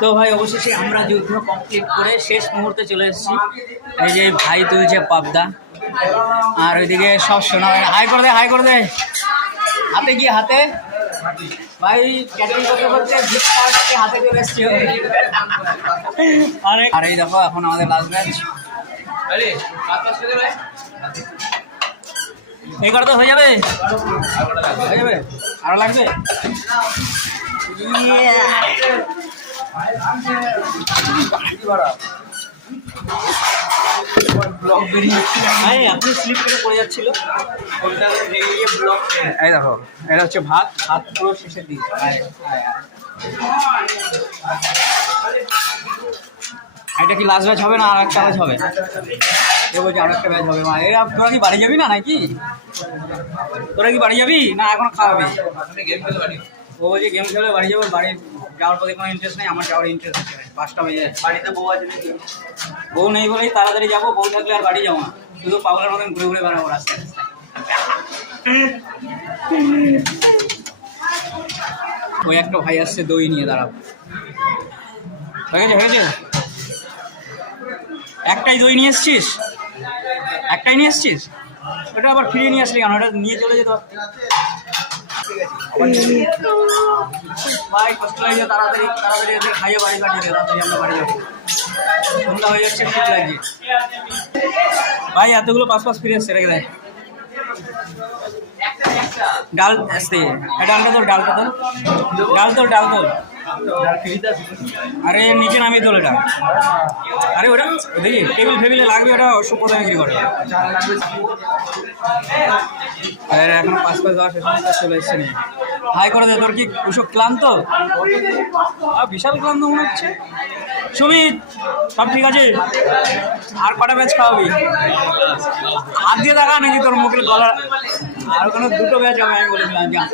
তো ভাই অবশেষে আমরা যুদ্ধ কমপ্লিট করে শেষ মুহূর্তে চলে এসেছি। এই যে ভাই তুলছে পাবদা, আর ওইদিকে সব শোনা হাই করে দে, হাই করে দে, হাতে গিয়ে হাতে ভাই ক্যাটিং করতে করতে হাতে চলে এসছি। আর এই দেখো এখন আমাদের লাস্ট ম্যাচ। এই কটা তো হয়ে যাবে, হয়ে যাবে, আরো লাগবে। আপনি স্লিপ করে পড়ে যাচ্ছিল। এই দেখো এটা হচ্ছে ভাত, ভাত পুরো শেষের দিকে। এটা কি লাস্ট ব্যাচ হবে না আর একটা ব্যাচ হবে? এ বলছি আর একটা ব্যাচ হবে। মা এরা তোরা কি বাড়ি যাবি না নাকি? তোরা কি বাড়ি যাবি না এখন খাওয়াবি? ও বলছি গেম খেলে বাড়ি যাবো, বাড়ি যাওয়ার পথে কোনো ইন্টারেস্ট নেই। আমার যাওয়ার ইন্টারেস্ট আছে। 5টা বেজে যাচ্ছে, বাড়িতে বউ আছে নাকি? বউ নেই বলেই তাড়াতাড়ি যাবো, বউ থাকলে আর বাড়ি যাবো না, শুধু পাগলের মতন ঘুরে ঘুরে বেড়াবো রাস্তায় রাস্তায়। ওই একটা ভাই আসছে দই নিয়ে, দাঁড়াবো। হয়ে গেছে, হয়ে গেছে। একটাই দই নিয়ে এসছিস? একটাই নিয়ে এসছিস? ওটা আবার ফিরিয়ে নিয়ে আসলি কেন? ওটা নিয়ে চলে যেত। ভাই কষ্ট হয়ে যায়, তাড়াতাড়ি তাড়াতাড়ি এদের খাইয়ে বাড়ি কাটিয়ে দে, তাড়াতাড়ি আমরা বাড়ি যাবো। সন্ধ্যা হয়ে যাচ্ছে, ঠিক লাগছে। ভাই এতগুলো পাঁচ ফিরে এসছে, রেখে দেয়। ডাল আসতে, ডালটা তোর, ডালটা তোর, ডাল তোর, ডাল তোর। আরে নিচে নামিয়ে তোল এটা। আরে ওটা দেখি টেবিল ফেবিলে লাগবে, ওটা সুপ্রদায় বিক্রি করে। আরে এখন 5 দেওয়া শেষ চলে এসছে। নিয়ে হাই করে দে। তোর কি ওসব ক্লান্ত? বিশাল ক্লান্ত মনে হচ্ছে। সুমিত সব ঠিক আছে? আর কটা ব্যাচ খাওয়াবি? হাত দিয়ে দেখা নাকি তোর মুখের গলা? আর কোনো 2টো ব্যাচ হবে আমি বলে দিলাম।